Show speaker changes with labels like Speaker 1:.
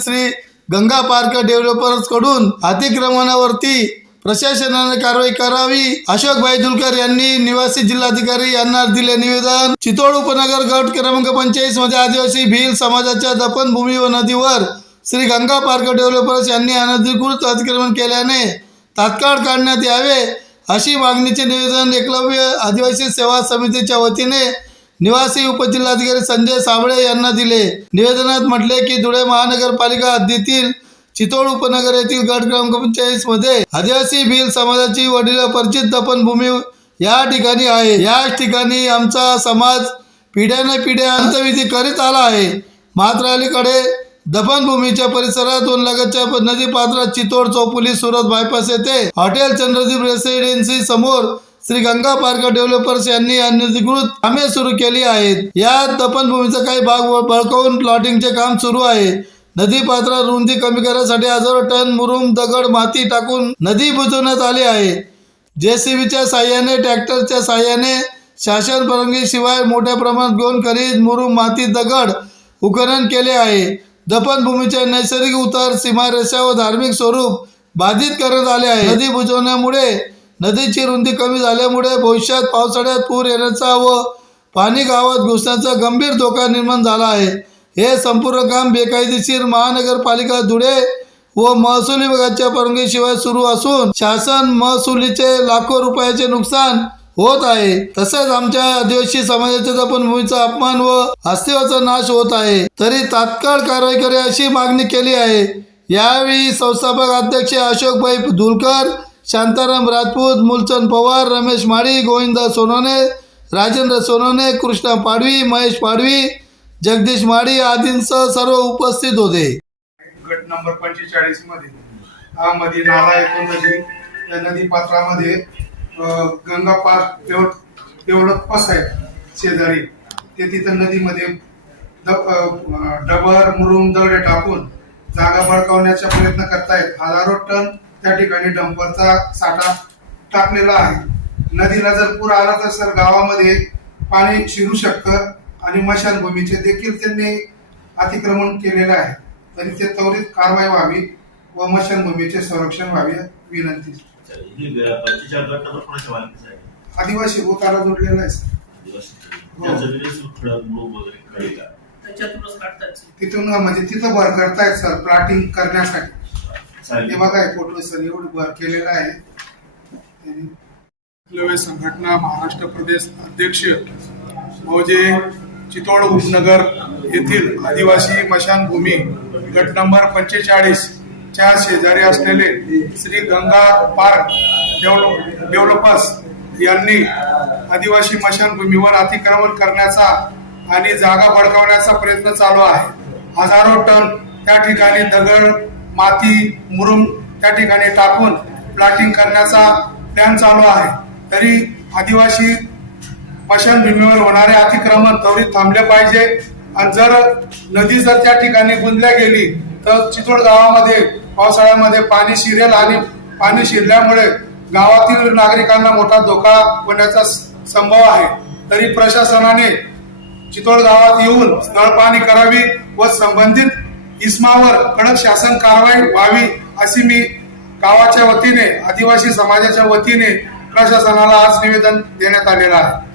Speaker 1: Shri Ganga park डेव्हलपर्सकडून अतिक्रमणावरती प्रशासनाने कारवाई करावी. अशोकभाई दुलकर यांनी निवासी जिल्हाधिकारी यांना दिले निवेदन. चितोड उपनगर गट क्रमांक पंचेचाळीसमध्ये आदिवासी भील समाजाच्या दफनभूमी व नदीवर श्री गंगा पार्क डेव्हलपर्स यांनी अनधिकृत अतिक्रमण केल्याने तात्काळ काढण्यात यावे अशी मागणीचे निवेदन एकलव्य आदिवासी सेवा समितीच्या वतीने निवासी उपजिल्हाधिकारी संजय साबळे यांना दिले. निवेदनात म्हटले की धुळे महानगरपालिका हद्दीतील चितोड उपनगर येथील गट क्रमांकमध्ये आदिवासी भील समाजाची वडील परिचित दफनभूमी या ठिकाणी आहे. याच ठिकाणी आमचा समाज पिढ्याने पिढ्या अंतविधी करीत आला आहे. मात्र अलीकडे दफनभूमीच्या परिसरातून लगतच्या नदी पात्रात चितोड चौपुली सुरत बायपास येथे हॉटेल चंद्रदीप रेसिडेन्सी समोर श्री गंगा पार्क डेव्हलपर्स यांनी अनधिकृत कामे सुरू केली आहेत. या तपनभूमीचा काही भाग व- प्लॉटिंगचे काम सुरू आहे. नदी पात्रात रुंदी कमी करण्यासाठी हजारो टन मुरुम दगड माती टाकून नदी बुजवण्यात आली आहे. जेसीबीच्या साह्याने ट्रॅक्टरच्या साह्याने शासन परवानगीशिवाय मोठ्या प्रमाणात गोन खरीद मुरुम माती दगड उखनन केले आहे. दफनभूमीचे नैसर्गिक उतार सीमारेषा व धार्मिक स्वरूप बाधित करण्यात आले आहे. नदी बुजवण्यामुळे नदीची रुंदी कमी झाल्यामुळे भविष्यात पावसाळ्यात पूर येण्याचा व पाणी गावात घुसण्याचा गंभीर धोका निर्माण झाला आहे. हे संपूर्ण काम बेकायदेशीर महानगरपालिका धुळे व महसूल विभागाच्या परवानगीशिवाय सुरू असून शासन महसुलीचे लाखो रुपयाचे नुकसान होत आहे. तसेच आमच्या आदिवासी समाजाच्या दफनभूमीचा अपमान व अस्तित्वाचा नाश होत आहे. तरी तात्काळ कारवाई करे अशी मागणी केली आहे. यावेळी संस्थापक अध्यक्ष अशोकभाई धुलकर शांताराम राजपूत मुलचंद पवार रमेश माळी गोविंद सोनवणे राजेंद्र सोनवणे कृष्णा पाडवी महेश पाडवी जगदीश माळी आदींसह सर्व उपस्थित होते.
Speaker 2: गट नंबर पंचेचाळीसमध्ये हा नाला नदी त्या नदी पात्रामध्ये गंगा पार्क डेव्हलप आहे शेजारी ते तिथं नदीमध्ये डबर मुरुम दगडे टाकून जागा बळकावण्याचा प्रयत्न करतायत. हजारो टन त्या ठिकाणी डंपरचा साठा टाकलेला आहे. नदीला जर पूर आला तर सर गावामध्ये पाणी शिरू शकतं आणि मशानभूमीचे देखील त्यांनी अतिक्रमण केलेलं आहे. तरी ते त्वरित कारवाई व्हावी व मशानभूमीचे संरक्षण व्हावे विनंती. आदिवासी उतारा जोडलेला आहे सर. हो. तिथून म्हणजे तिथं भर करतायत सर प्लॉटिंग करण्यासाठी. ते बघा फोटो सर एवढं भर केलेलं आहे. एकलव्य संघटना महाराष्ट्र प्रदेश अध्यक्ष मौजे चितोड उपनगर येथील आदिवासी मशानभूमी गट नंबर पंचेचाळीस च्या शेजारी असलेले Shri Ganga park develop developers यांनी आदिवासी मशानभूमीवर अतिक्रमण करण्याचा आणि जागा बळकावण्याचा प्रयत्न चालू आहे. हजारो टन त्या ठिकाणी दगड माती मुरुम त्या ठिकाणी टाकून प्लॅटिंग करण्याचा प्लॅन चालू आहे. तरी आदिवासी स्मशानभूमीवर होणारे अतिक्रमण त्वरित थांबले पाहिजे. आणि जर नदी जर त्या ठिकाणी गुंजल्या गेली तर चितोड गावामध्ये पावसाळ्यामध्ये पाणी शिरेल आणि पाणी शिरल्यामुळे गावातील नागरिकांना मोठा धोका होण्याचा संभव आहे. तरी प्रशासनाने चितोड गावात येऊन स्थळ करावी व संबंधित इस्मावर कडक शासन कारवाई व्हावी अशी मी गावाच्या वतीने आदिवासी समाजाच्या वतीने प्रशासनाला आज निवेदन देण्यात आलेलं आहे.